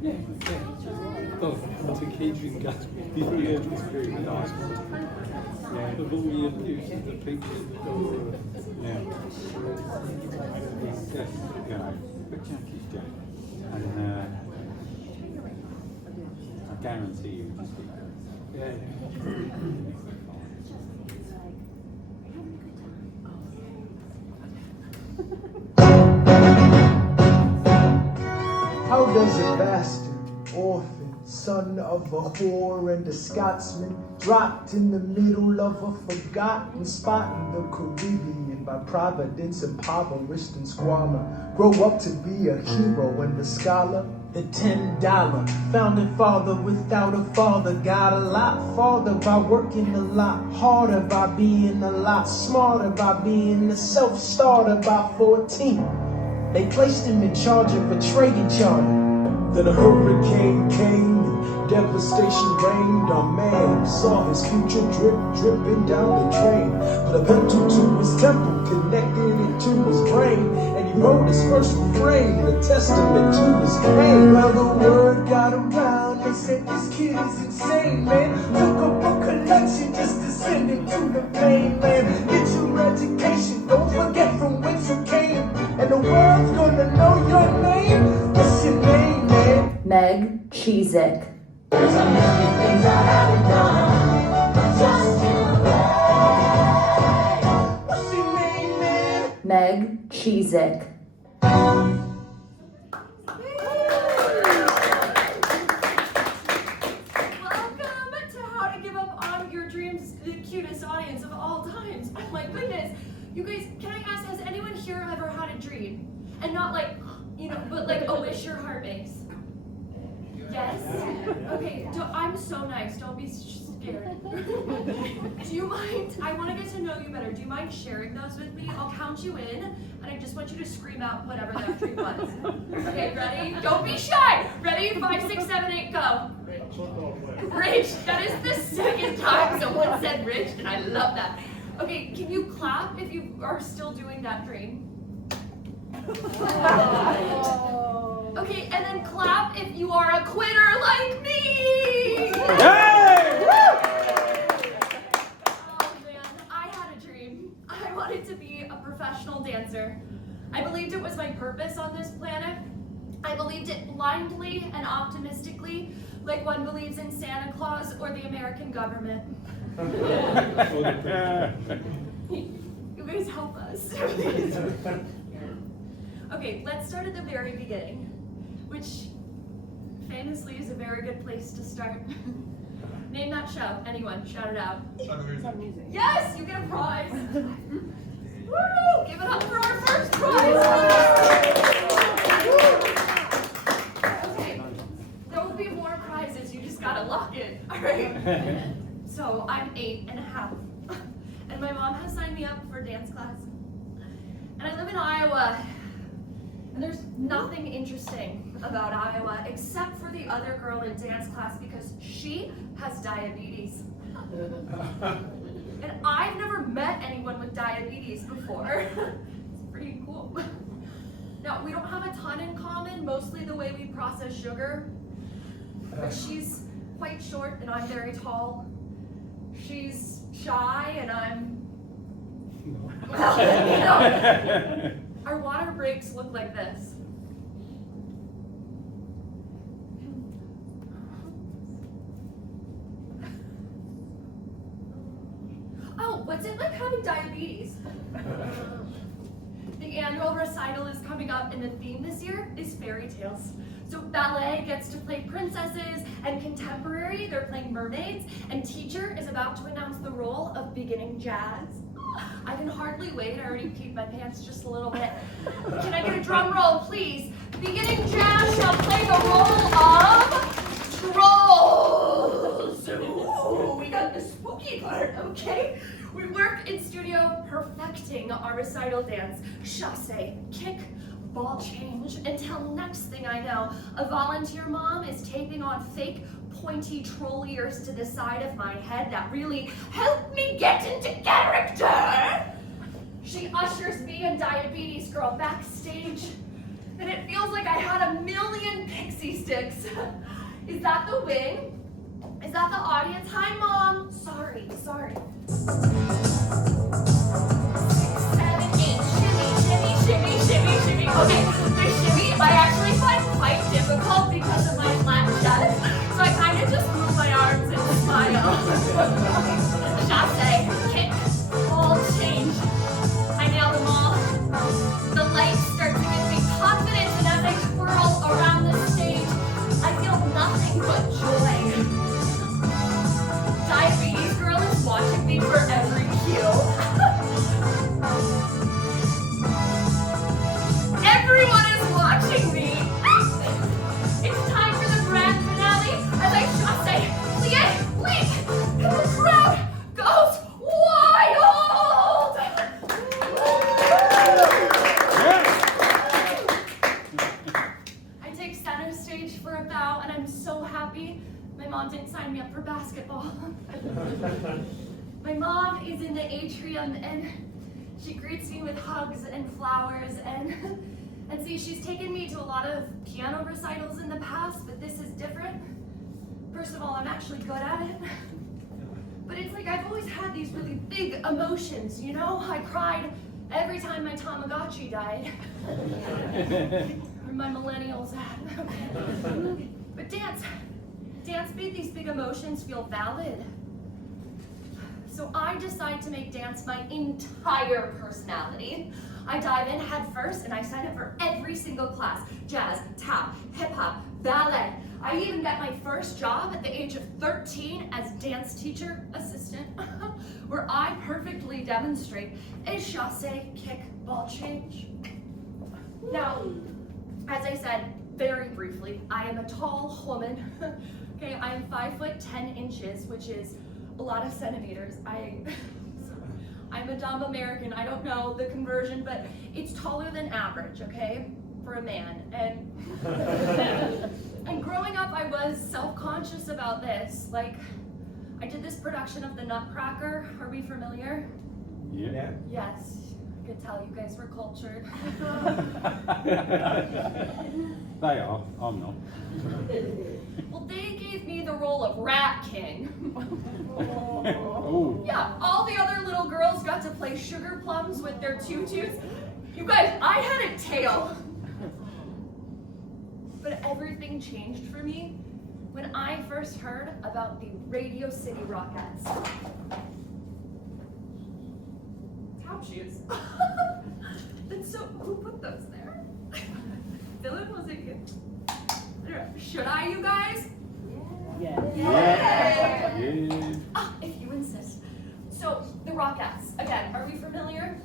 Yeah. Oh, to catering gas. Before you enter this very nice one. Yeah. The one we use the pictures that go through. Yeah. Yeah. But Jackie's Jack. And I guarantee you just be Yeah. How does a bastard, orphan, son of a whore and a Scotsman, dropped in the middle of a forgotten spot in the Caribbean by providence, impoverished and squalor, grow up to be a hero and a scholar? The $10 founding father without a father got a lot farther by working a lot harder, by being a lot smarter, by being a self-starter by 14. They placed him in charge of a trading charter. Then a hurricane came and devastation reigned. Our man saw his future dripping down the drain. Put a pencil to his temple, connected it to his brain, and he wrote his first refrain, a testament to his pain. Well, the word got around, they said this kid is insane, man. Took up a collection just to send it to the mainland. Get your education, don't forget from whence you came, and the world's gonna know your name. What's your name, man? Meg Cheezick. There's a million things I haven't done, but just you wait. What's your name, man? Meg Cheezick. Welcome to How to Give Up on Your Dreams, the cutest audience of all times. Oh my goodness. You guys, can I ask, has anyone here ever had a dream? And not like, but like a wish your heart makes? Yes? Okay, I'm so nice, don't be scared. Do you mind, I want to get to know you better. Do you mind sharing those with me? I'll count you in, and I just want you to scream out whatever that dream was. Okay, ready? Don't be shy! Ready? 5, 6, 7, 8, go. Rich. That is the second time someone said rich, and I love that. Okay, can you clap if you are still doing that dream? Okay, and then clap if you are a quitter like me! Hey! Oh man, I had a dream. I wanted to be a professional dancer. I believed it was my purpose on this planet. I believed it blindly and optimistically, like one believes in Santa Claus or the American government. You guys help us. Okay, let's start at the very beginning, which famously is a very good place to start. Name that show. Anyone, shout it out. Sun Music. Yes, you get a prize. Woo! Give it up for our first prize. Okay, there will be more prizes. You just gotta lock it. All right. So I'm 8.5, and my mom has signed me up for dance class. And I live in Iowa. And there's nothing interesting about Iowa except for the other girl in dance class because she has diabetes. And I've never met anyone with diabetes before. It's pretty cool. Now, we don't have a ton in common, mostly the way we process sugar. But she's quite short and I'm very tall. She's shy and I'm, our water breaks look like this. Oh, what's it like having diabetes? The annual recital is coming up and the theme this year is fairy tales. So ballet gets to play princesses and contemporary, they're playing mermaids, and teacher is about to announce the role of beginning jazz. I can hardly wait, I already peed my pants just a little bit. Can I get a drum roll, please? Beginning jazz shall play the role of trolls. Ooh, we got the spooky part, okay? We work in studio perfecting our recital dance. Chasse, kick, ball change, until next thing I know, a volunteer mom is taping on fake pointy troll ears to the side of my head that really help me get into character. She ushers me and Diabetes Girl backstage, and it feels like I had a million pixie sticks. Is that the wing? Is that the audience? Hi, Mom. Sorry. 6, 7, 8. Shimmy. Okay, the shimmy I actually find quite difficult because of my flat chest, so I kind of just move my arms and smile. Chasse, kick, all change. I nail them all. The lights start to give me confidence, and as I twirl around the stage, I feel nothing but joy. Diabetes girl is watching me for every cue. Everyone is watching me. It's time for the grand finale as I chasse, plie, blink, and the crowd goes wild. I take center stage for a bow, and I'm so happy my mom didn't sign me up for basketball. My mom is in the atrium, and she greets me with hugs and flowers, and see, she's taken me to a lot of piano recitals in the past, but this is different. First of all, I'm actually good at it. But it's like I've always had these really big emotions, you know? I cried every time my Tamagotchi died. Or my millennials had. But dance made these big emotions feel valid. So I decide to make dance my entire personality. I dive in head first and I sign up for every single class. Jazz, tap, hip hop, ballet. I even got my first job at the age of 13 as dance teacher assistant, where I perfectly demonstrate a chasse, kick, ball change. Now, as I said very briefly, I am a tall woman. Okay, I am 5'10", which is a lot of centimeters. I'm a dumb American. I don't know the conversion, but it's taller than average, okay, for a man. And growing up, I was self-conscious about this. Like, I did this production of The Nutcracker. Are we familiar? Yeah. Yes. I could tell you guys were cultured. They are. I'm not. Well, they gave me the role of Rat King. Oh. Yeah, all the other little girls got to play sugar plums with their tutus. You guys, I had a tail. But everything changed for me when I first heard about the Radio City Rockettes. Tap shoes. And so, who put those there? Dylan, was it you? I don't know. Should I, you guys? Yeah. If you insist. So, the Rockettes, again, are we familiar?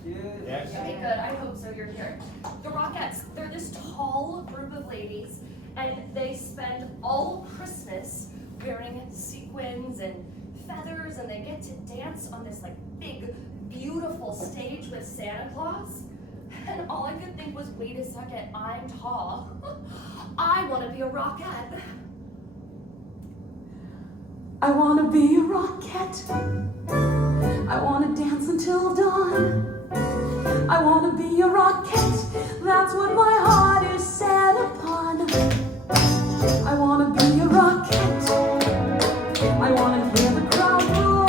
Yes. Okay, good. I hope so. You're here. The Rockettes, they're this tall group of ladies, and they spend all Christmas wearing sequins and feathers, and they get to dance on this like big, beautiful stage with Santa Claus. And all I could think was, wait a second, I'm tall. I want to be a Rockette. I wanna be a rocket. I wanna dance until dawn. I wanna be a rocket. That's what my heart is set upon. I wanna be a rocket. I wanna hear the crowd roar.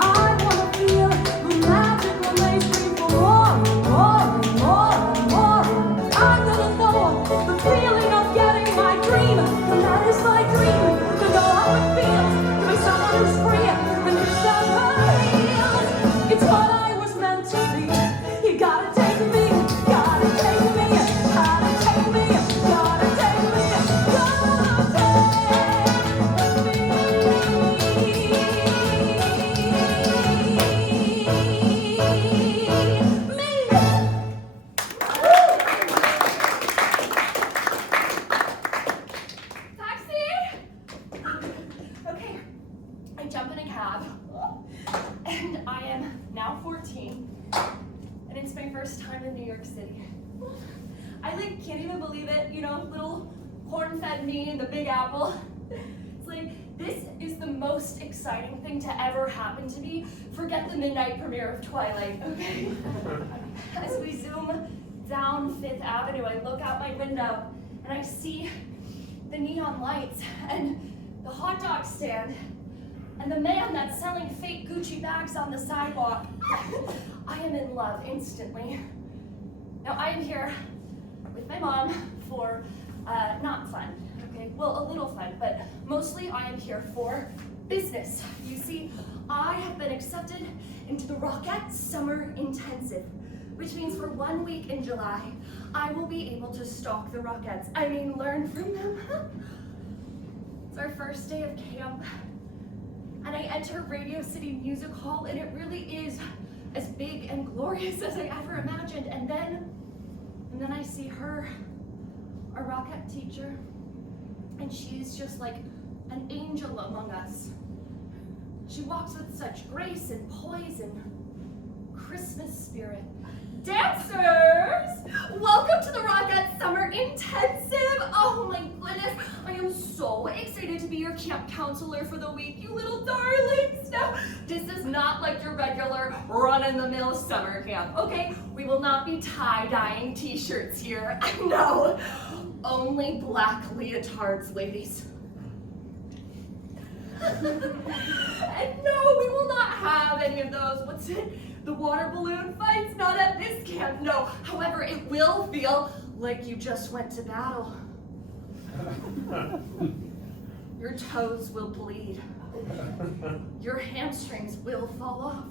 I wanna feel the magic when they scream for more, more, more, more. I'm gonna know the feeling of getting my dream, and that is my dream. To know how it feels to be someone who's free and who never heals. It's what I was meant to be. You gotta take me, gotta take me, gotta take me, gotta take me, gotta Taxi! Okay, I jump in a cab, and I am now 14, and it's my first time in New York City. I like can't even believe it, you know, little corn-fed me in the Big Apple. It's like, this is the most exciting thing to ever happen to me. Forget the midnight premiere of Twilight, okay? As we zoom down Fifth Avenue, I look out my window and I see the neon lights and the hot dog stand and the man that's selling fake Gucci bags on the sidewalk. I am in love instantly. Now I am here with my mom for not fun, okay? Well, a little fun, but mostly I am here for business. You see, I have been accepted into the Rockette Summer Intensive, which means for 1 week in July, I will be able to stalk the Rockettes. I mean, learn from them. It's our first day of camp, and I enter Radio City Music Hall, and it really is as big and glorious as I ever imagined. And then I see her, our Rockette teacher, and she's just like an angel among us. She walks with such grace and poise and Christmas spirit. Dancers, welcome to the Rockette Summer Intensive. Oh my goodness, I am so excited to be your camp counselor for the week, you little darlings. Now, this is not like your regular run-in-the-mill summer camp, okay? We will not be tie-dyeing t-shirts here. No, only black leotards, ladies. And no, we will not have any of those, what's it? The water balloon fights, not at this camp, no. However, it will feel like you just went to battle. Your toes will bleed. Your hamstrings will fall off.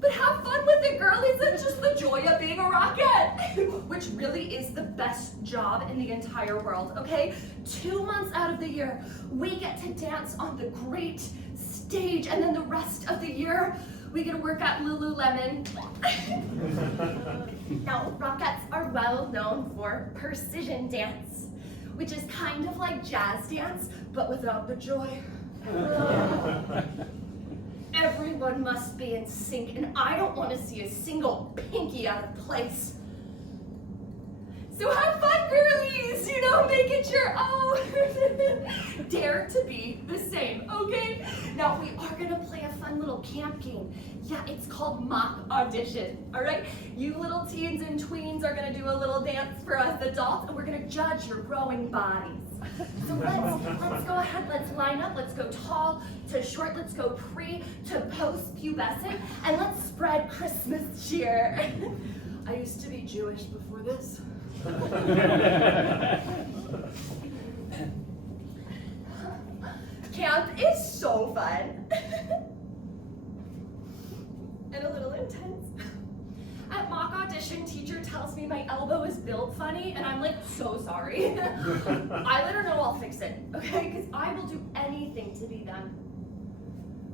But have fun with it, girlies. It's just the joy of being a Rockette, which really is the best job in the entire world, okay? 2 months out of the year, we get to dance on the great stage, and then the rest of the year, we get to work at Lululemon. Now, Rockettes are well known for precision dance, which is kind of like jazz dance, but without the joy. Everyone must be in sync, and I don't want to see a single pinky out of place. So have fun, girlies, you know, make it your own. Dare to be the same, okay? Now, we are gonna play a fun little camp game. Yeah, it's called Mock Audition, all right? You little teens and tweens are gonna do a little dance for us adults, and we're gonna judge your growing bodies. So let's go ahead, let's line up, let's go tall to short, let's go pre to post-pubescent, and let's spread Christmas cheer. I used to be Jewish before this. Camp is so fun. And a little intense. At mock audition, teacher tells me my elbow is built funny, and I'm like, so sorry. I let her know I'll fix it, okay? Because I will do anything to be them.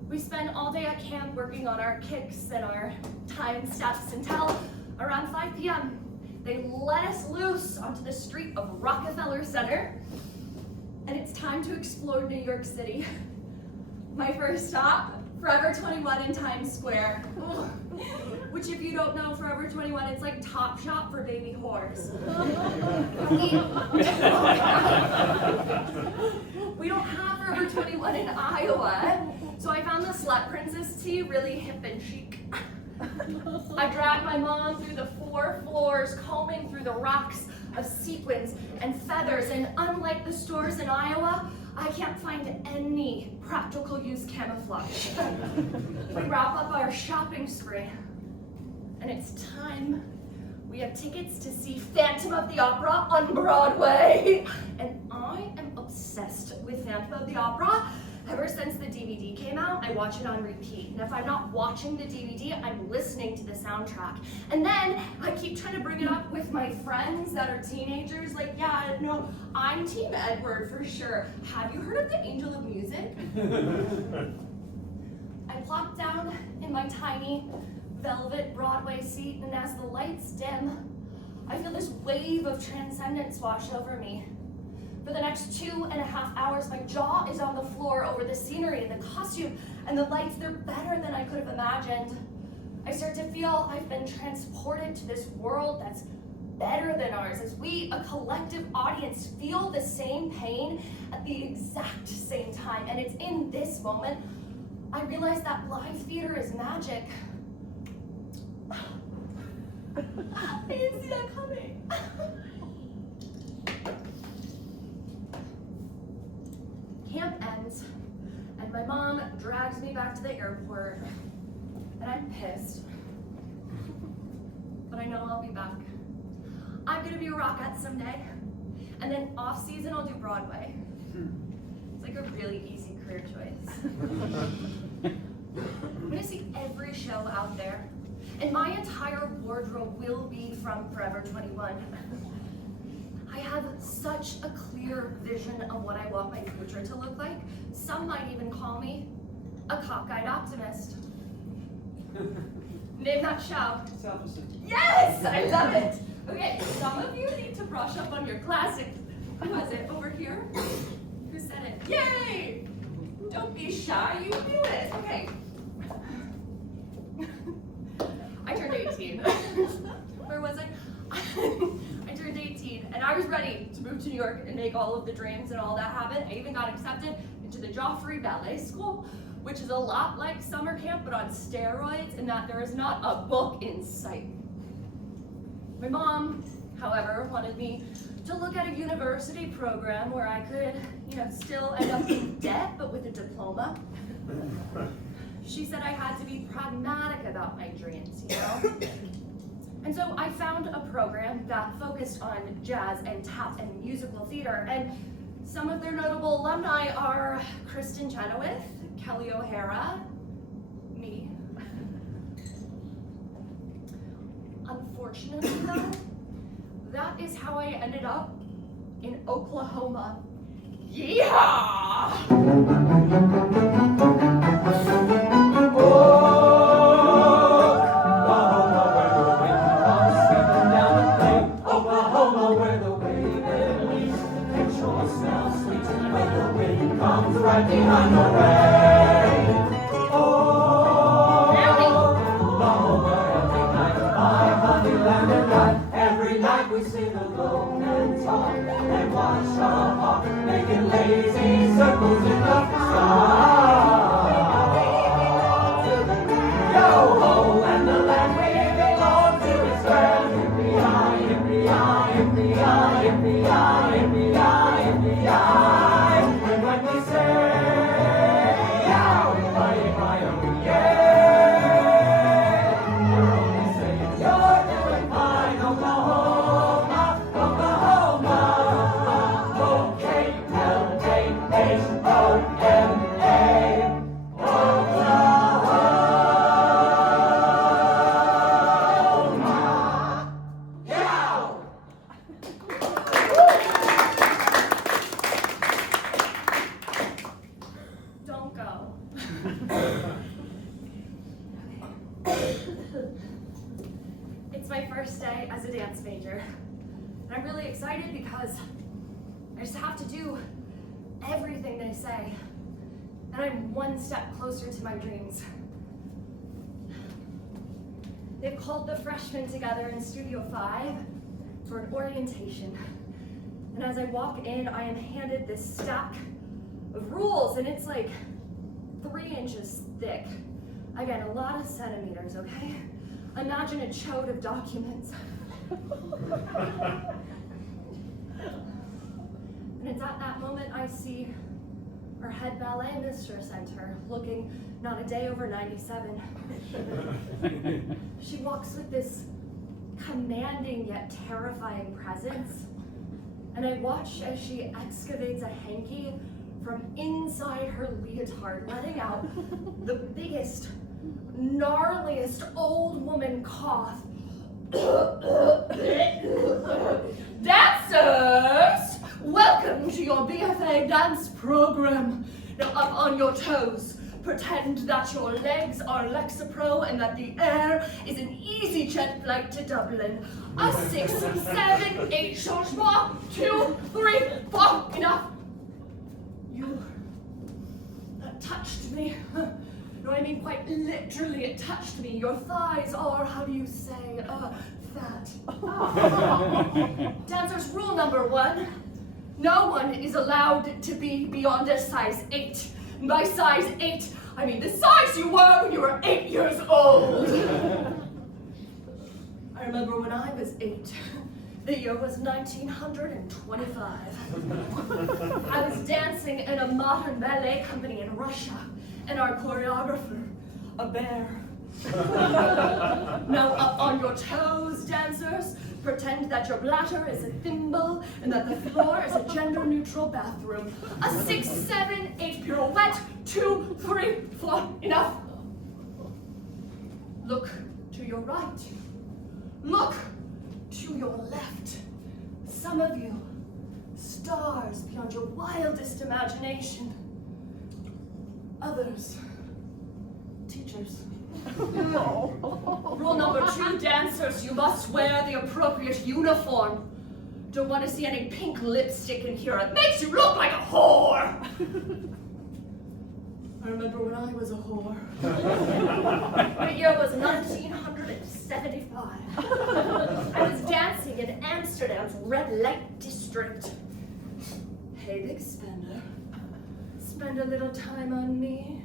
We spend all day at camp working on our kicks and our time steps until around 5 p.m. They let us loose onto the street of Rockefeller Center, and it's time to explore New York City. My first stop, Forever 21 in Times Square. Which, if you don't know, Forever 21, it's like Top Shop for baby whores. We don't have Forever 21 in Iowa, so I found the Slut Princess tee really hip and chic. I dragged my mom through the 4 floors, combing through the rocks of sequins and feathers, and unlike the stores in Iowa, I can't find any practical use camouflage. We wrap up our shopping spree, and it's time. We have tickets to see Phantom of the Opera on Broadway, and I am obsessed with Phantom of the Opera. Ever since the DVD came out, I watch it on repeat. And if I'm not watching the DVD, I'm listening to the soundtrack. And then I keep trying to bring it up with my friends that are teenagers. Like, yeah, no, I'm Team Edward for sure. Have you heard of the Angel of Music? I plop down in my tiny velvet Broadway seat, and as the lights dim, I feel this wave of transcendence wash over me. For the next 2.5 hours, my jaw is on the floor over the scenery and the costume and the lights. They're better than I could have imagined. I start to feel I've been transported to this world that's better than ours, as we, a collective audience, feel the same pain at the exact same time. And it's in this moment I realize that live theater is magic. I didn't see that coming. Camp ends, and my mom drags me back to the airport, and I'm pissed. But I know I'll be back. I'm gonna be a rockette someday, and then off season I'll do Broadway. It's like a really easy career choice. I'm gonna see every show out there, and my entire wardrobe will be from Forever 21. I have such a clear vision of what I want my future to look like. Some might even call me a cockeyed optimist. Name that show. Yes, I love it. Okay, some of you need to brush up on your classic. Who was it over here? Who said it? Yay! Don't be shy, you knew it. Okay. I turned 18. Where was I? I turned 18 and I was ready to move to New York and make all of the dreams and all that happen. I even got accepted into the Joffrey Ballet School, which is a lot like summer camp but on steroids in that there is not a book in sight. My mom, however, wanted me to look at a university program where I could, still end up in debt but with a diploma. She said I had to be pragmatic about my dreams, And so I found a program that focused on jazz and tap and musical theater, and some of their notable alumni are Kristen Chenoweth, Kelly O'Hara, me. Unfortunately though, that is how I ended up in Oklahoma. Yeehaw! Right behind the rain. Every night we sing alone and talk and watch our hawk making lazy circles in the sky. Yo ho, and the land we belong to is grand. Yippee-yi, yippee-yi, yippee-yi, yippee-yi, yippee-yi, yippee-yi. And when we say It's my first day as a dance major, and I'm really excited because I just have to do everything they say, and I'm one step closer to my dreams. They've called the freshmen together in Studio 5 for an orientation, and as I walk in, I am handed this stack of rules, and it's like 3 inches thick. Again, a lot of centimeters, okay? Imagine a chode of documents. And it's at that moment I see our head ballet mistress enter, looking not a day over 97. She walks with this commanding yet terrifying presence, and I watch as she excavates a hanky from inside her leotard, letting out the biggest, gnarliest old woman cough. Dancers, welcome to your BFA dance program. Now up on your toes. Pretend that your legs are Lexapro and that the air is an EasyJet flight to Dublin. A 6, 7, 8 changement, 2, 3, 4, enough. You touched me. No, I mean quite literally, it touched me. Your thighs are, how do you say, fat. Dancers, rule number 1. No one is allowed to be beyond a size 8. By size 8, I mean the size you were when you were 8 years old. I I remember when I was 8. The year was 1925. I was dancing in a modern ballet company in Russia, and our choreographer, a bear. Now up on your toes, dancers. Pretend that your bladder is a thimble and that the floor is a gender-neutral bathroom. A 6, 7, 8 pirouette, 2, 3, 4, enough. Look to your right. Look to your left. Some of you, stars beyond your wildest imagination. Others, teachers. Rule number 2, dancers, you must wear the appropriate uniform. Don't want to see any pink lipstick in here. It makes you look like a whore. I remember when I was a whore. The year was 1975. I was dancing in Amsterdam's red light district. Hey, big spender, spend a little time on me.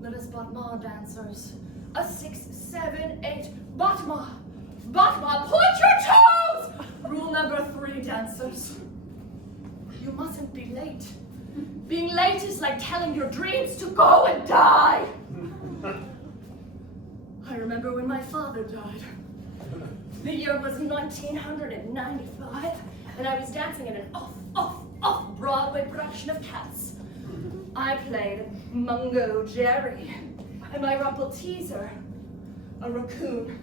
Let us Batma dancers. A 6, 7, 8, Batma. Batma, point your toes! Rule number 3, dancers. You mustn't be late. Being late is like telling your dreams to go and die. I remember when my father died. The year was 1995, and I was dancing in an off-Broadway production of Cats. I played Mungo Jerry, and my Rumple Teaser, a raccoon.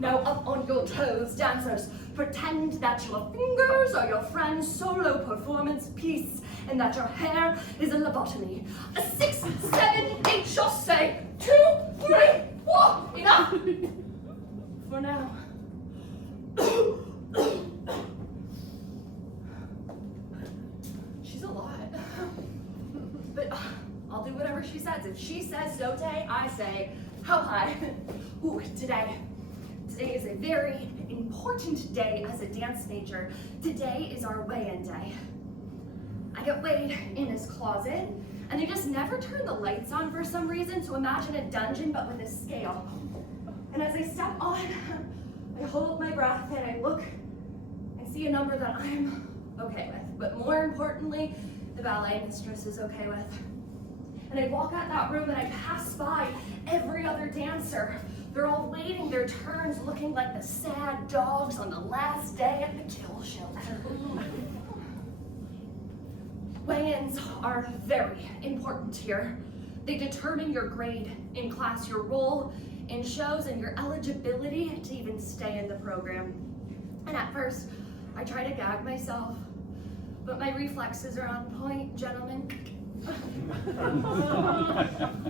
Now up on your toes, dancers. Pretend that your fingers are your friend's solo performance piece, and that your hair is a lobotomy. A 6, 7, 8, just say 2, 3, 4, enough! For now. She's a lot. But I'll do whatever she says. If she says sote, I say, how high? Ooh, today is a very important day as a dance major. Today is our weigh-in day. I get weighed in his closet, and they just never turn the lights on for some reason, so imagine a dungeon but with a scale. And as I step on, I hold my breath and I look and see a number that I'm okay with, but more importantly, the ballet mistress is okay with. And I walk out that room and I pass by every other dancer. They're all waiting their turns, looking like the sad dogs on the last day at the kill shelter. Weigh-ins are very important here. They determine your grade in class, your role in shows, and your eligibility to even stay in the program. And at first, I try to gag myself, but my reflexes are on point, gentlemen.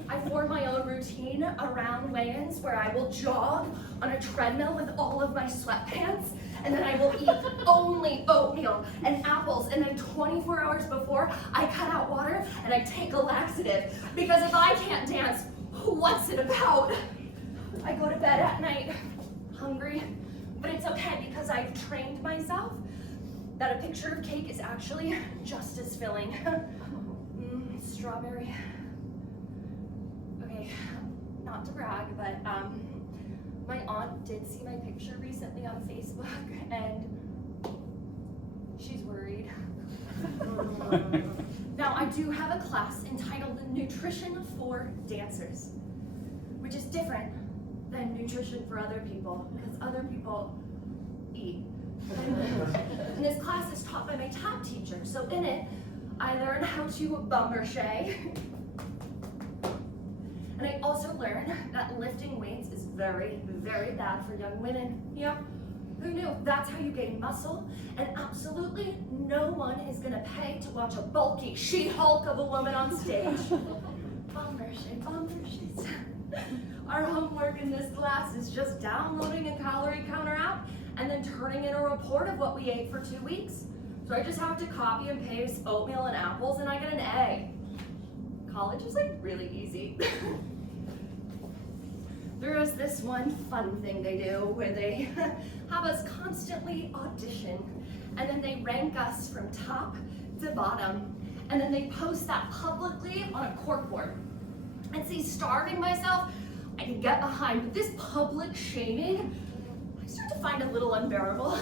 I form my own routine around weigh-ins where I will jog on a treadmill with all of my sweatpants, and then I will eat only oatmeal and apples, and then 24 hours before, I cut out water and I take a laxative, because if I can't dance, what's it about? I go to bed at night hungry, but it's okay because I've trained myself that a picture of cake is actually just as filling. Strawberry. Okay, not to brag, but my aunt did see my picture recently on Facebook, and she's worried. Now, I do have a class entitled Nutrition for Dancers, which is different than nutrition for other people, because other people eat. And this class is taught by my top teacher, so in it, I learn how to bomberche. And I also learn that lifting weights is very, very bad for young women. Yeah, who knew? That's how you gain muscle. And absolutely no one is gonna pay to watch a bulky She-Hulk of a woman on stage. Bomberche. Our homework in this class is just downloading a calorie counter app and then turning in a report of what we ate for 2 weeks. So I just have to copy and paste oatmeal and apples and I get an A. College is like really easy. There is this one fun thing they do where they have us constantly audition, and then they rank us from top to bottom, and then they post that publicly on a corkboard. And see, starving myself, I can get behind, but this public shaming, I start to find a little unbearable.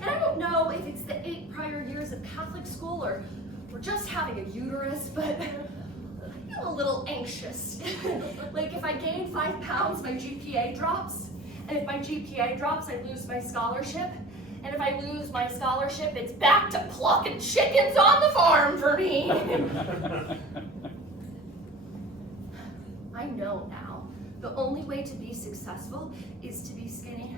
And I don't know if it's the 8 prior years of Catholic school or just having a uterus, but I feel a little anxious. Like if I gain 5 pounds, my GPA drops. And if my GPA drops, I lose my scholarship. And if I lose my scholarship, it's back to plucking chickens on the farm for me. I know now, the only way to be successful is to be skinny.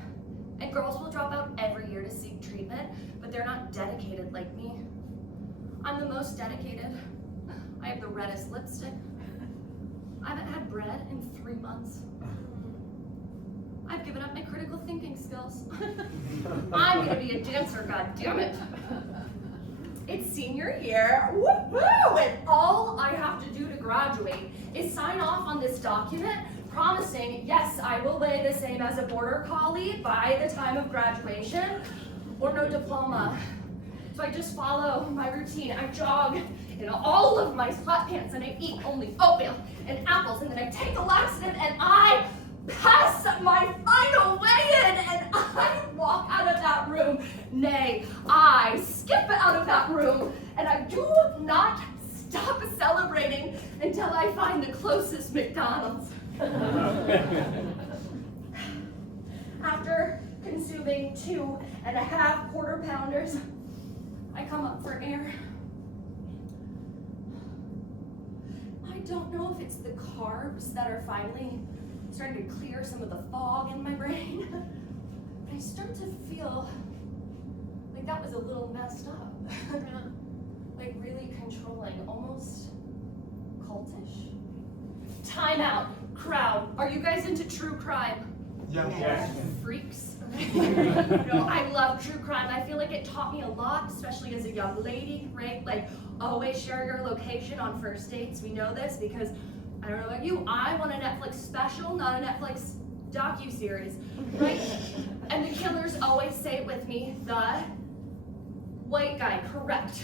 And girls will drop out every year to seek treatment, but they're not dedicated like me. I'm the most dedicated. I have the reddest lipstick. I haven't had bread in 3 months. I've given up my critical thinking skills. I'm gonna be a dancer, goddammit. It's senior year, woo-hoo! And all I have to do to graduate is sign off on this document promising, yes, I will weigh the same as a border collie by the time of graduation, or no diploma. So I just follow my routine. I jog in all of my sweatpants and I eat only oatmeal and apples, and then I take a laxative and I pass my final weigh-in and I walk out of that room. Nay, I skip out of that room and I do not stop celebrating until I find the closest McDonald's. After consuming 2.5 quarter pounders, I come up for air. I don't know if it's the carbs that are finally starting to clear some of the fog in my brain. But I start to feel like that was a little messed up. Like really controlling, almost cultish. Time out, crowd. Are you guys into true crime? Yes. Freaks. No, I love true crime. I feel like it taught me a lot, especially as a young lady, right? Like, always share your location on first dates. We know this because, I don't know about you, I want a Netflix special, not a Netflix docu-series, right? And the killers always say it with me, the white guy, correct.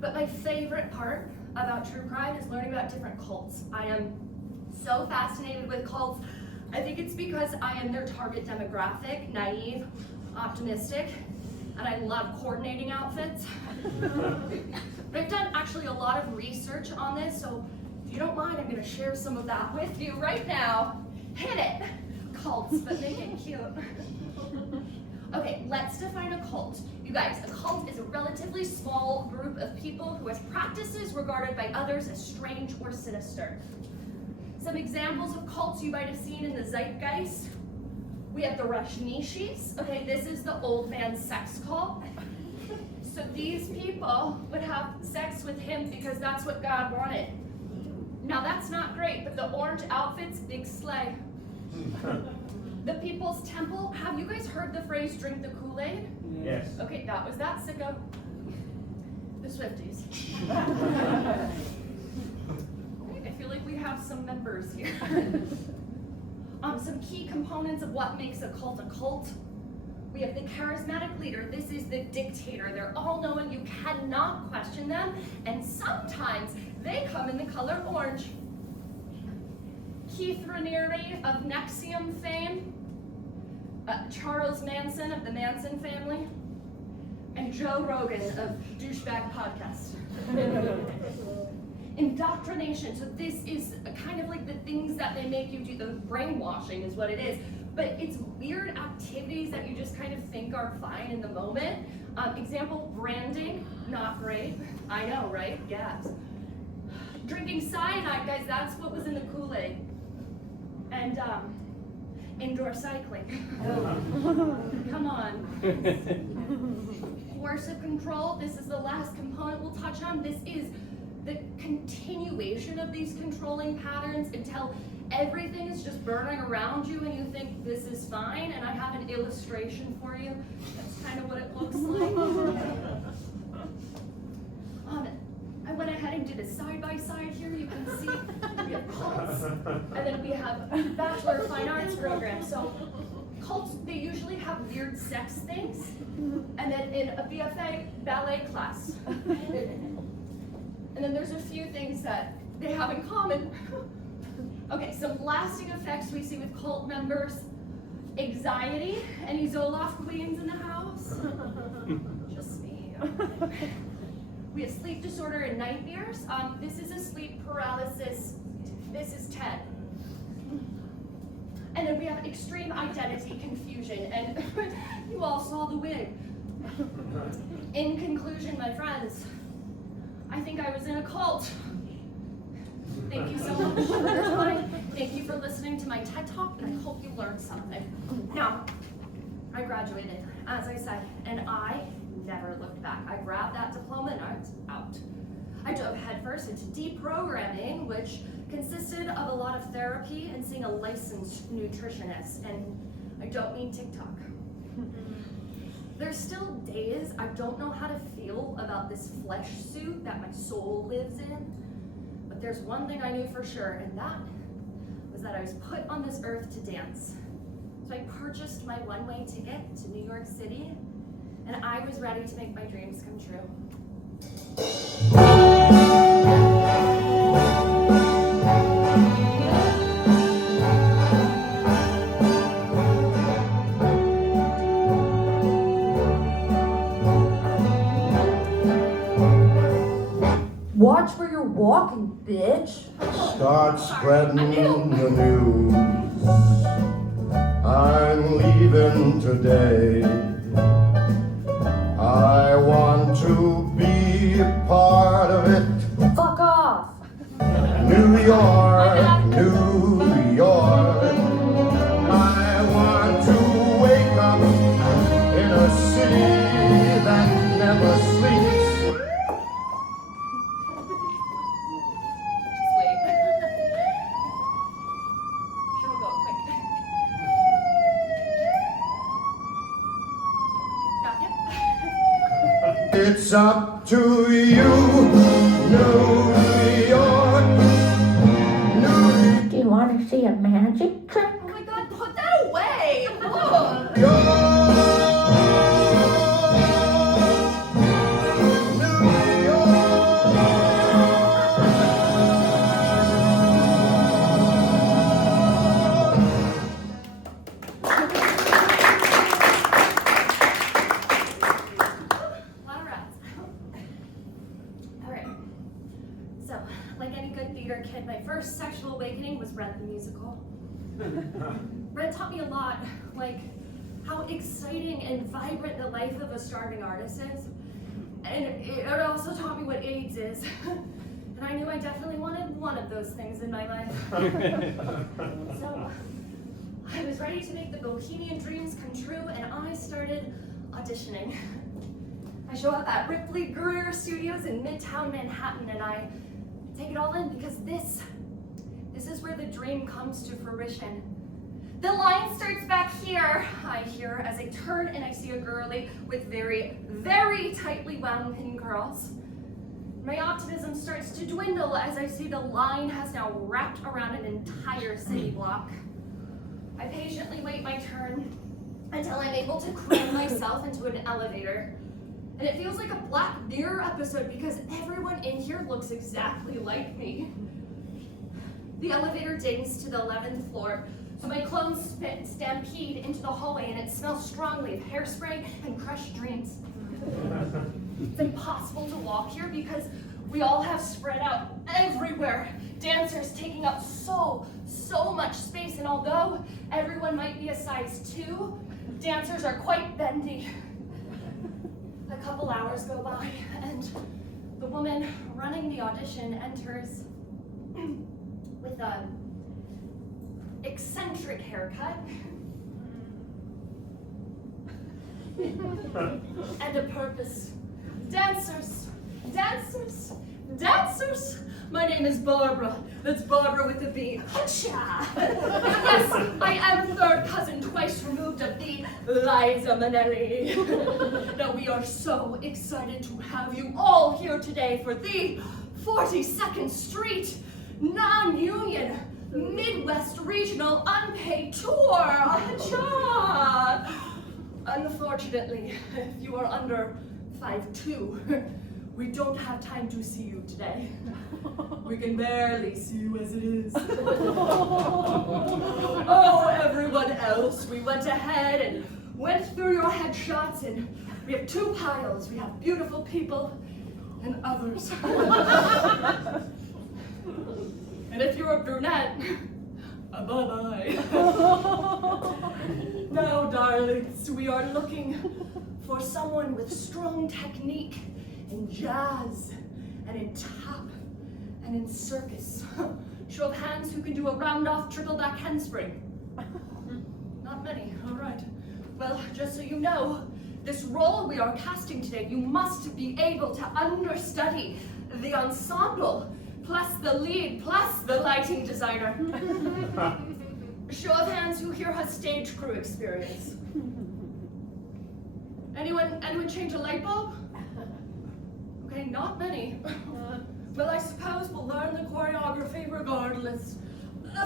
But my favorite part about true crime is learning about different cults. I am so fascinated with cults. I think it's because I am their target demographic, naive, optimistic, and I love coordinating outfits. But I've done actually a lot of research on this, so if you don't mind, I'm gonna share some of that with you right now. Hit it! Cults, but make it cute. Okay, let's define a cult. You guys, a cult is a relatively small group of people who has practices regarded by others as strange or sinister. Some examples of cults you might have seen in the zeitgeist. We have the Rajneeshis. Okay, this is the old man sex cult. So these people would have sex with him because that's what God wanted. Now that's not great, but the orange outfits, big slay. The People's Temple, have you guys heard the phrase drink the Kool-Aid? Yes. Okay, that was that sicko. The Swifties. I feel like we have some members here. Some key components of what makes a cult a cult. We have the charismatic leader. This is the dictator. They're all-knowing. You cannot question them. And sometimes they come in the color orange. Keith Raniere of NXIVM fame. Charles Manson of the Manson family. And Joe Rogan of Douchebag Podcast. Indoctrination. So this is kind of like the things that they make you do. The brainwashing is what it is. But it's weird activities that you just kind of think are fine in the moment. Example, branding, not great. I know, right? Gas. Drinking cyanide, guys, that's what was in the Kool-Aid. And indoor cycling. Come on. Coercive control, this is the last component we'll touch on. This is the continuation of these controlling patterns until everything is just burning around you and you think this is fine. And I have an illustration for you. That's kind of what it looks like. I went ahead and did a side-by-side here. You can see we have cults, and then we have Bachelor of Fine Arts program. So cults, they usually have weird sex things, and then in a BFA ballet class. And then there's a few things that they have in common. Okay, some lasting effects we see with cult members. Anxiety. Any Zoloft queens in the house? Just me. We have sleep disorder and nightmares. This is a sleep paralysis. This is Ted. And then we have extreme identity confusion, and you all saw the wig. In conclusion, my friends, I think I was in a cult. Thank you so much for your time. Thank you for listening to my TED Talk, and I hope you learned something. Now, I graduated, as I said, and I never looked back. I grabbed that diploma and I was out. I dove headfirst into deprogramming, which consisted of a lot of therapy and seeing a licensed nutritionist, and I don't mean TikTok. There's still days I don't know how to feel about this flesh suit that my soul lives in, but there's one thing I knew for sure, and that was that I was put on this earth to dance. So I purchased my one-way ticket to New York City, and I was ready to make my dreams come true. Watch where you're walking, bitch. Start spreading the news. I'm leaving today. I want to be a part of it. Fuck off. New York, New York. I want to wake up in a city that never sleeps. Just wait. Sure will go quick. Got it? It's up to you, New York. New Do you want to see a magic trick? Oh my god, put that away! Ugh. York. Lot of rats. Alright. So, like any good theater kid, my first sexual awakening was Rent the Musical. Rent taught me a lot, like how exciting and vibrant the life of a starving artist is. And it also taught me what AIDS is. And I knew I definitely wanted one of those things in my life. So, I was ready to make the bohemian dreams come true, and I started auditioning. I show up at Ripley Greer Studios in Midtown Manhattan, and I take it all in because this is where the dream comes to fruition. The line starts back here, I hear, as I turn and I see a girlie with very, very tightly wound pin curls. My optimism starts to dwindle as I see the line has now wrapped around an entire city block. I patiently wait my turn until I'm able to cram myself into an elevator. And it feels like a Black Mirror episode because everyone in here looks exactly like me. The elevator dings to the 11th floor, so my clothes stampede into the hallway, and it smells strongly of hairspray and crushed dreams. It's impossible to walk here because we all have spread out everywhere. Dancers taking up so much space, and although everyone might be a size 2, dancers are quite bendy. A couple hours go by, and the woman running the audition enters with an eccentric haircut and a purpose. Dancers, dancers, dancers. My name is Barbara. That's Barbara with a B. Hacha! Yes, I am third cousin twice removed of the Liza Minnelli. Now we are so excited to have you all here today for the 42nd Street Non-Union Midwest Regional Unpaid Tour. Hacha! Unfortunately, if you are under 5'2", we don't have time to see you today. We can barely see you as it is. Oh, everyone else, we went ahead and went through your headshots, and we have two piles. We have beautiful people and others. And if you're a brunette, bye-bye. Now, darlings, we are looking for someone with strong technique in jazz and in tap and in circus. Show of hands who can do a round-off triple-back handspring. Not many, all right. Well, just so you know, this role we are casting today, you must be able to understudy the ensemble, plus the lead, plus the lighting designer. Show of hands who here has stage crew experience. Anyone change a light bulb? Okay, not many. Well, I suppose we'll learn the choreography regardless.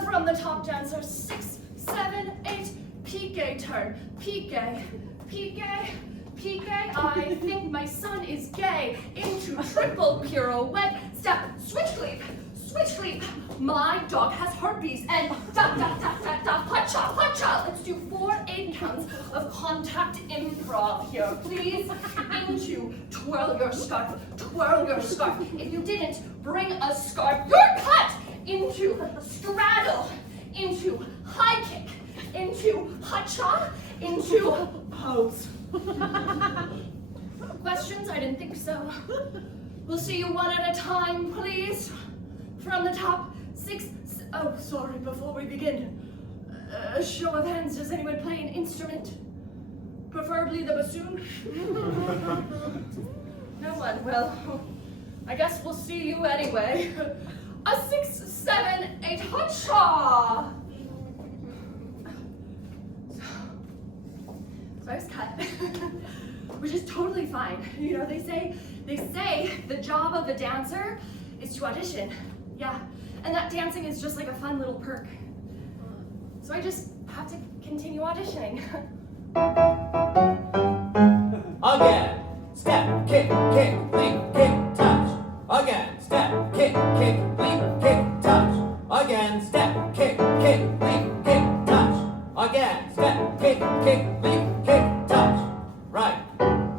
From the top dancer, 6, 7, 8, pique turn, pique, pique, pique. I think my son is gay. Into triple pirouette, step, switch leap, switch leap. My dog has herpes and da da da da da, pacha, pacha. Let's do 4 8 counts of contact improv here, please. Into twirl your scarf, twirl your scarf. If you didn't bring a scarf, you're cut. Into straddle, into high kick, into hacha, into pose. Questions? I didn't think so. We'll see you one at a time, please. From the top, 6. Oh, sorry, before we begin. A show of hands, does anyone play an instrument? Preferably the bassoon? No one, well, I guess we'll see you anyway. A 6, 7, 8, hacha! So I was cut, which is totally fine. You know, they say the job of a dancer is to audition. Yeah, and that dancing is just like a fun little perk. So I just have to continue auditioning. Again, step, kick, leap, kick, touch. Again, step, kick, leap, kick, touch. Again, step, kick, leap, kick, touch. Again, step, kick, leap, kick, touch. Right.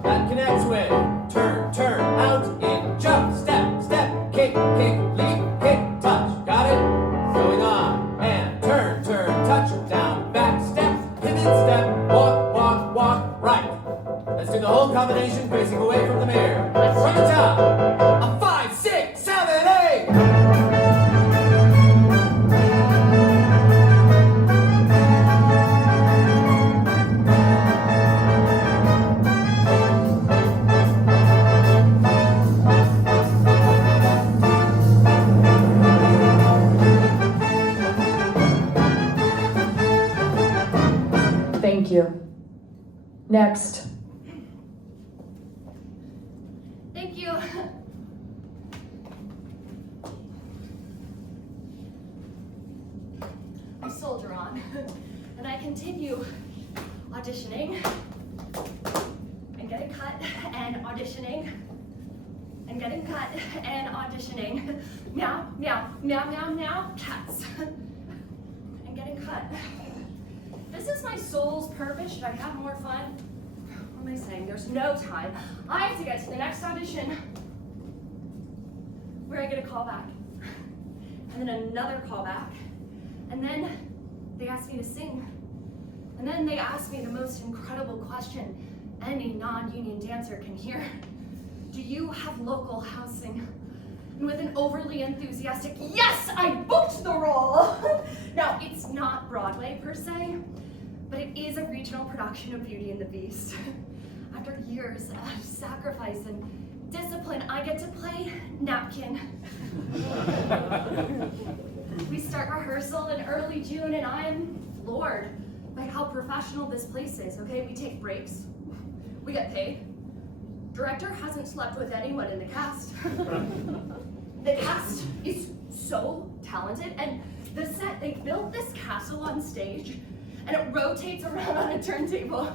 That connects with turn, out, in, jump, step, kick, leap, kick, touch. Got it? Going on. And turn, touch, down, back, step, pivot, step, walk, right. Let's do the whole combination facing away from the mirror. From the top. A 5, 6, 7, 8. Thank you. Next. Thank you. I soldier on, and I continue auditioning, and getting cut, and auditioning, and getting cut, and auditioning. Meow, meow, meow, meow, meow, cats. And getting cut. This is my soul's purpose. Should I have more fun? What am I saying? There's no time. I have to get to the next audition, where I get a call back, and then another call back, and then they asked me to sing, and then they asked me the most incredible question any non-union dancer can hear. Do you have local housing? And with an overly enthusiastic, yes, I booked the role! Now, it's not Broadway per se, but it is a regional production of Beauty and the Beast. After years of sacrifice and discipline, I get to play Napkin. We start rehearsal in early June, and I'm floored by how professional this place is, okay? We take breaks, we get paid. Director hasn't slept with anyone in the cast. The cast is so talented, and the set, they built this castle on stage, and it rotates around on a turntable.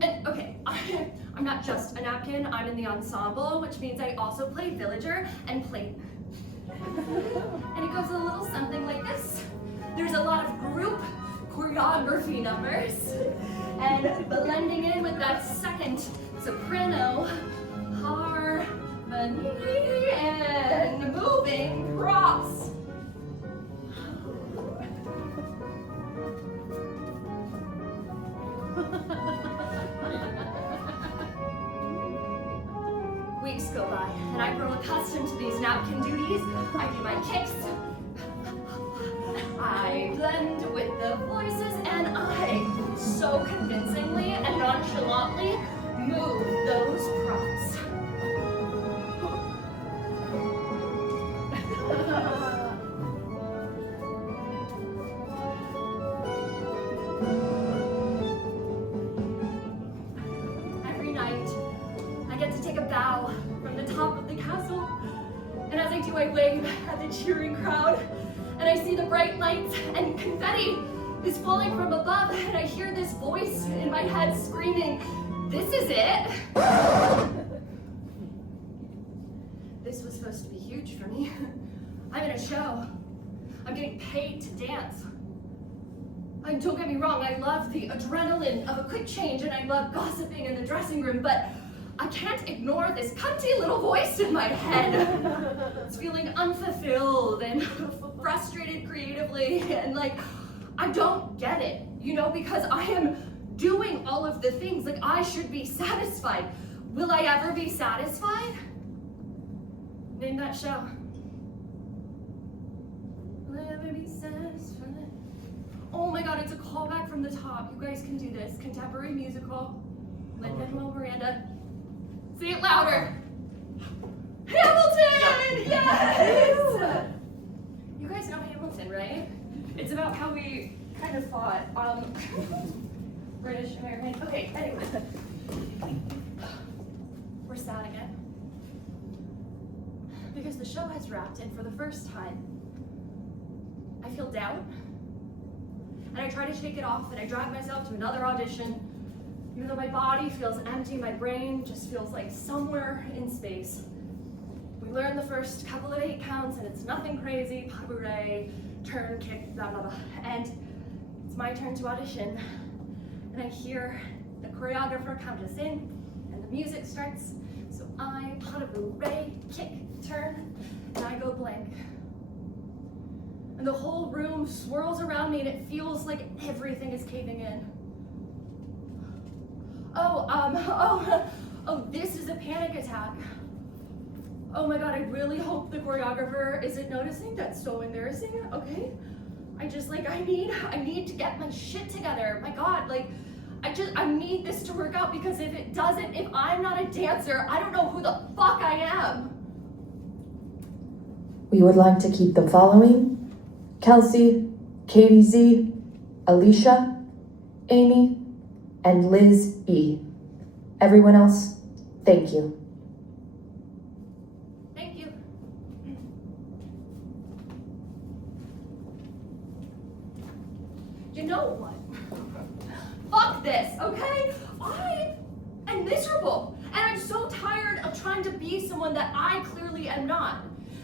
And okay, I'm not just a napkin, I'm in the ensemble, which means I also play villager and play And it goes a little something like this. There's a lot of group choreography numbers, and blending in with that second soprano harmony and moving props. Weeks go by, and I grow accustomed to these napkin duties. I do my kicks, I blend with the voices, and I so convincingly and nonchalantly move those props. Every night, I get to take a bow from the top of the castle, and as I do, I wave at the cheering crowd, and I see the bright lights, and confetti is falling from above, and I hear this voice in my head screaming, "This is it!" This was supposed to be huge for me. I'm in a show. I'm getting paid to dance. Don't get me wrong, I love the adrenaline of a quick change, and I love gossiping in the dressing room, but I can't ignore this cunty little voice in my head. It's feeling unfulfilled and frustrated creatively, and like, I don't get it, you know, because I am doing all of the things, like I should be satisfied. Will I ever be satisfied? Name that show. Will I ever be satisfied? Oh my God, it's a callback from the top. You guys can do this. Contemporary musical. Lin-Manuel Miranda. Say it louder. Hamilton! Yes! You guys know Hamilton, right? It's about how we kind of fought. British American. Okay, anyway. We're sad again. Because the show has wrapped, and for the first time, I feel down. And I try to shake it off, and I drag myself to another audition. Even though my body feels empty, my brain just feels like somewhere in space. We learn the first couple of 8 counts, and it's nothing crazy. Pas de bourrée, turn, kick, blah, blah, blah. And it's my turn to audition. And I hear the choreographer count us in, and the music starts. So I pas de bourrée, kick, turn, and I go blank. And the whole room swirls around me, and it feels like everything is caving in. Oh, this is a panic attack. Oh my God, I really hope the choreographer isn't noticing. That's so embarrassing, okay? I need to get my shit together. My God, like, I need this to work out, because if it doesn't, if I'm not a dancer, I don't know who the fuck I am. We would like to keep the following: Kelsey, Katie Z, Alicia, Amy, and Liz E. Everyone else, thank you. Thank you. You know what? Fuck this, okay? I am miserable, and I'm so tired of trying to be someone that I clearly am not.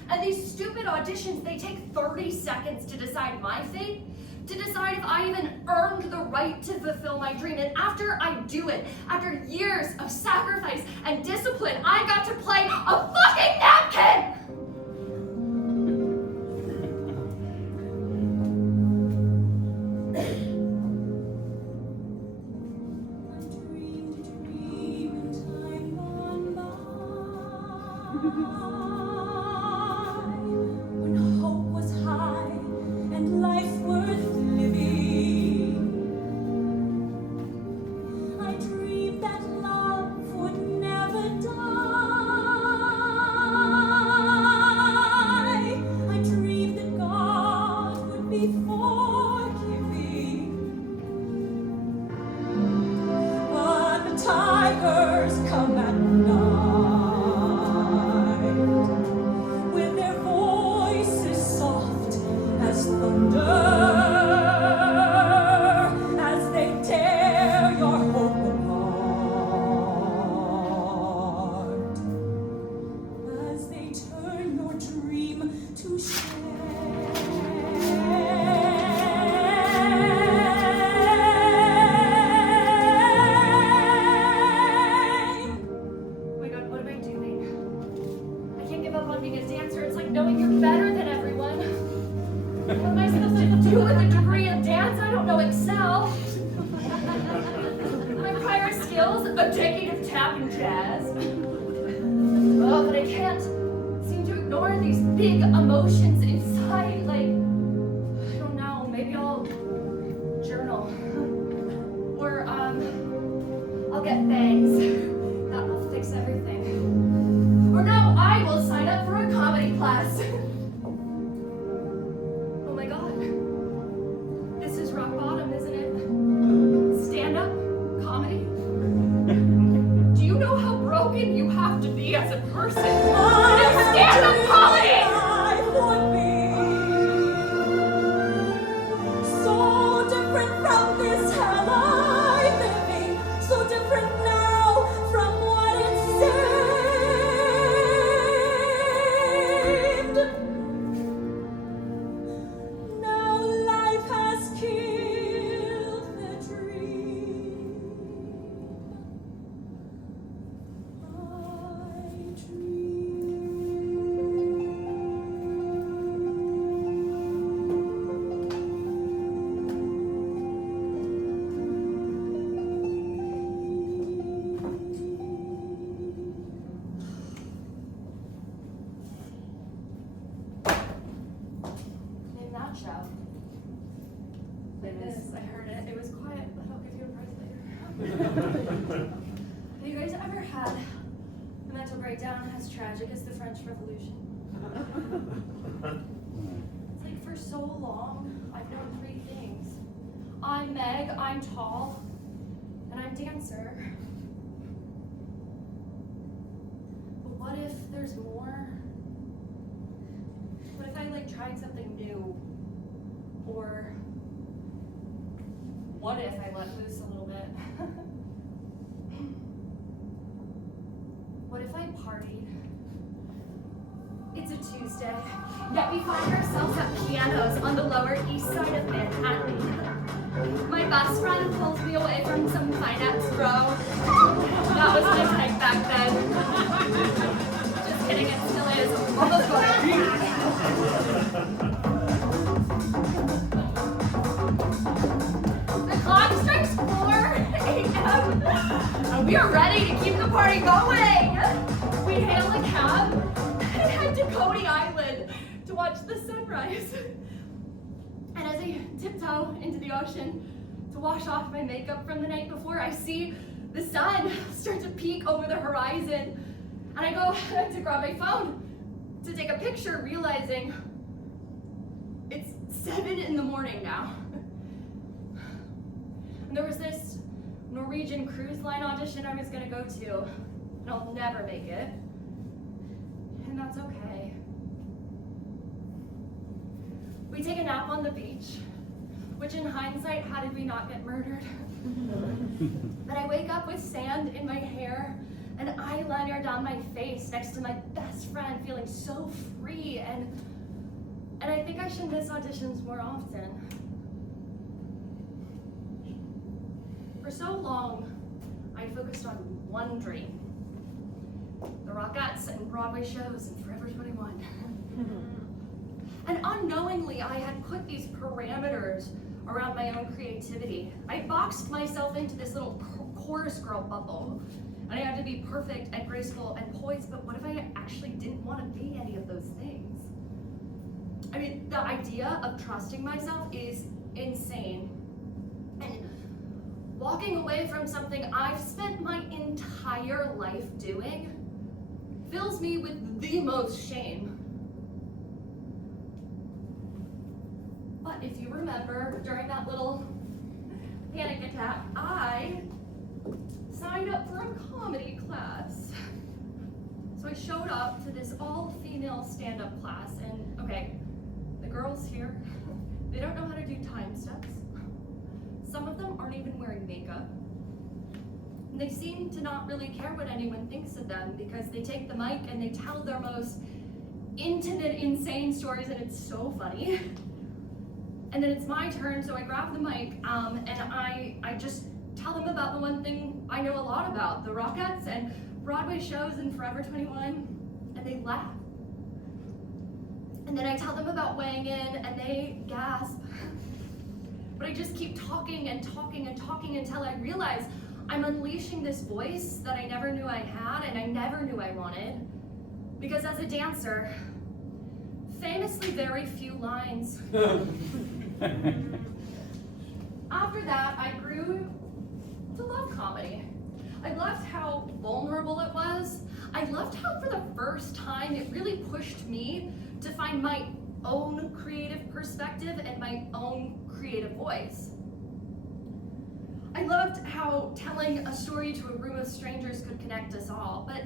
And these stupid auditions, they take 30 seconds to decide my fate, to decide if I even earned the right to fulfill my dream. And after I do it, after years of sacrifice and discipline, I got to play a fucking napkin! When hope was high and life worth living, I dreamed that love would never die. You with a degree in dance, I don't know Excel. My prior skills, a decade of tap and jazz. Oh, but I can't seem to ignore these big emotions inside. Like, I don't know, maybe I'll journal. Or, I'll get bangs. That will fix everything. Or no, I will sign up for a comedy class. Oh my god. This is rock bottom, isn't it? Stand-up comedy? Do you know how broken you have to be as a person to do stand-up comedy? Life would be so different from this hell I'm living, so different now from what it seemed. Now life has killed the dream I In that show. Like this, I heard it. It was quiet, but I'll give you a prize later. Have you guys ever had a mental breakdown as tragic as the French Revolution? It's like for so long, I've known three things. I'm Meg, I'm tall, and I'm dancer. But what if there's more? What if I tried something new? Or what if I let loose a little bit? What if I partied? It's a Tuesday, yet we find ourselves at pianos on the Lower East Side of Manhattan. My best friend pulls me away from some finance bro. That was my type back then. Just kidding, it still is. Almost got it. The clock strikes 4 a.m. and we are ready to keep the party going. We hail a cab and head to Coney Island to watch the sunrise. And as I tiptoe into the ocean to wash off my makeup from the night before, I see the sun start to peek over the horizon. And I go to grab my phone to take a picture, realizing it's 7 in the morning now. And there was this Norwegian cruise line audition I was gonna go to, and I'll never make it. And that's okay. We take a nap on the beach, which in hindsight, how did we not get murdered? But I wake up with sand in my hair and eyeliner down my face next to my best friend, feeling so free, and I think I should miss auditions more often. For so long, I focused on one dream. The Rockettes and Broadway shows and Forever 21. And unknowingly, I had put these parameters around my own creativity. I boxed myself into this little chorus girl bubble. And I had to be perfect and graceful and poised, but what if I actually didn't want to be any of those things? I mean, the idea of trusting myself is insane. And walking away from something I've spent my entire life doing fills me with the most shame. But if you remember, during that little panic attack, I signed up for a comedy class. So I showed up to this all-female stand-up class, and okay, the girls here, they don't know how to do time steps. Some of them aren't even wearing makeup. And they seem to not really care what anyone thinks of them because they take the mic and they tell their most intimate, insane stories, and it's so funny. And then it's my turn, so I grab the mic, and I just tell them about the one thing I know a lot about, the Rockettes and Broadway shows and Forever 21, and they laugh. And then I tell them about weighing in and they gasp. But I just keep talking and talking and talking until I realize I'm unleashing this voice that I never knew I had and I never knew I wanted. Because as a dancer, famously very few lines. After that, I grew to love comedy. I loved how vulnerable it was. I loved how for the first time it really pushed me to find my own creative perspective and my own creative voice. I loved how telling a story to a room of strangers could connect us all, but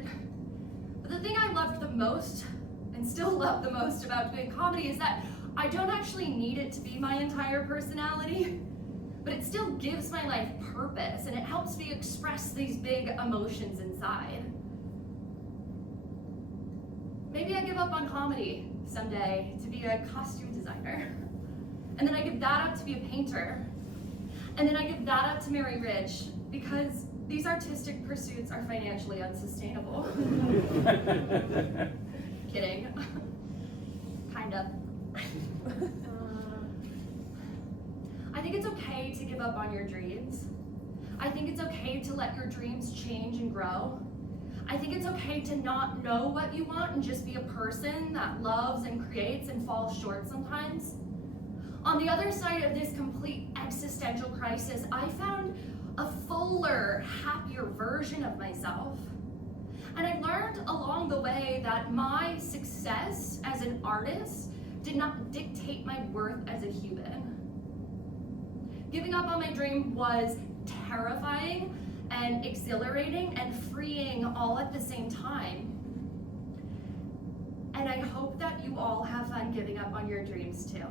the thing I loved the most, and still love the most about doing comedy, is that I don't actually need it to be my entire personality, but it still gives my life purpose, and it helps me express these big emotions inside. Maybe I give up on comedy someday to be a costume designer, and then I give that up to be a painter, and then I give that up to marry rich, because these artistic pursuits are financially unsustainable. Kidding. Kind of. I think it's okay to give up on your dreams. I think it's okay to let your dreams change and grow. I think it's okay to not know what you want and just be a person that loves and creates and falls short sometimes. On the other side of this complete existential crisis, I found a fuller, happier version of myself. And I learned along the way that my success as an artist did not dictate my worth as a human. Giving up on my dream was terrifying and exhilarating and freeing all at the same time. And I hope that you all have fun giving up on your dreams too.